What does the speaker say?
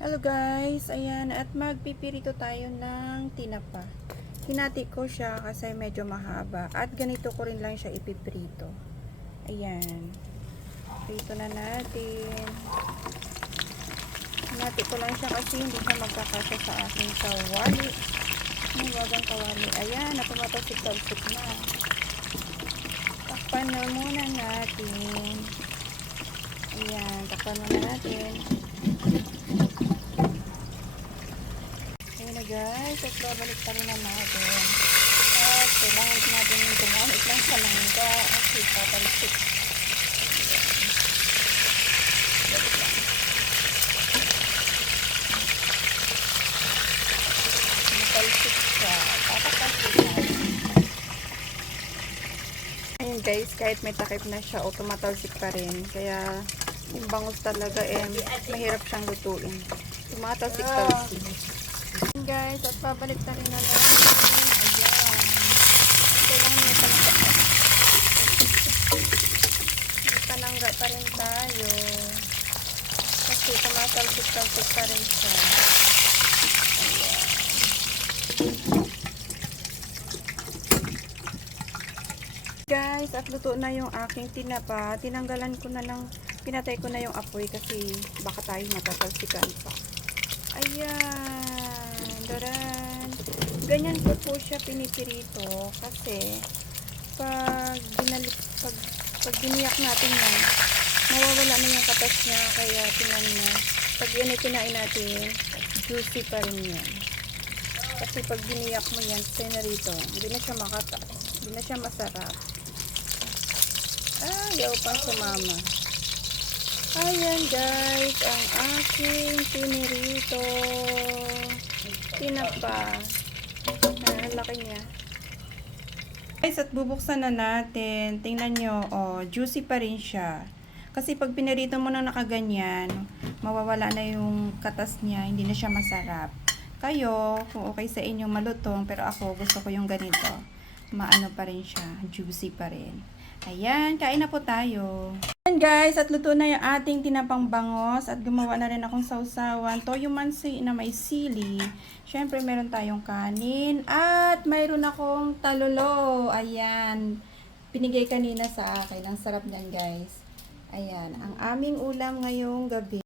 Hello guys, ayan, at magpipirito tayo ng tinapa. Hinati ko siya kasi medyo mahaba at ganito ko rin lang siya ipiprito. Ayan, prito na natin. Hinati ko lang siya kasi hindi siya magkakasya sa aking kawali. Ang wagang kawali. Ayan, natumatasik-tasik na. Takpan na muna natin. Ayan, takpan muna natin. Ayan na guys, at babalik pa rin na natin. At kailangan natin yung gumamit ng salangga at ipatalsik. Balik lang. Ipatalsik siya. Papatalsik natin. Ayan guys, kahit may takip na siya o tumatalsik pa rin. Kaya yung bangus talaga mahirap siyang lutuin. Tumatalsik-talsik. Guys, at babalik na rin na natin. Ayan. Kailangan may panangga pa. May panangga pa rin tayo. Kasi tumatalsik-talsik pa rin siya. Ayan. Guys, at luto na yung aking tinapa. Tinanggalan ko na lang, pinatay ko na yung apoy kasi baka tayo matatalsikan pa. Ayan. Daran. Ganyan ko po siya pinipirito kasi pag giniyak natin yan, mawawala na yung katas niya, kaya tinan mo. Pag yan ay kinain natin, juicy pa rin yan. Kasi pag giniyak mo yan, pinarito, hindi na siya makatas. Hindi na siya masarap. Ayaw pang sumama. Ayan guys, ang aking pinirito tinapa. Ang laki niya. Guys, at bubuksan na natin. Tingnan nyo, oh, juicy pa rin siya. Kasi pag pinirito mo na nakaganyan, mawawala na yung katas niya, hindi na siya masarap. Kayo, kung okay sa inyo malutong, pero ako gusto ko yung ganito. Maano pa rin siya, juicy pa rin. Ayan, kain na po tayo. Ayan guys, at luto na yung ating tinapang bangos at gumawa na rin akong sausawan. Toyo mansi na may sili. Syempre meron tayong kanin at mayroon akong talolo. Ayan, pinigay kanina sa akin. Ang sarap niyan guys. Ayan, ang aming ulam ngayong gabi.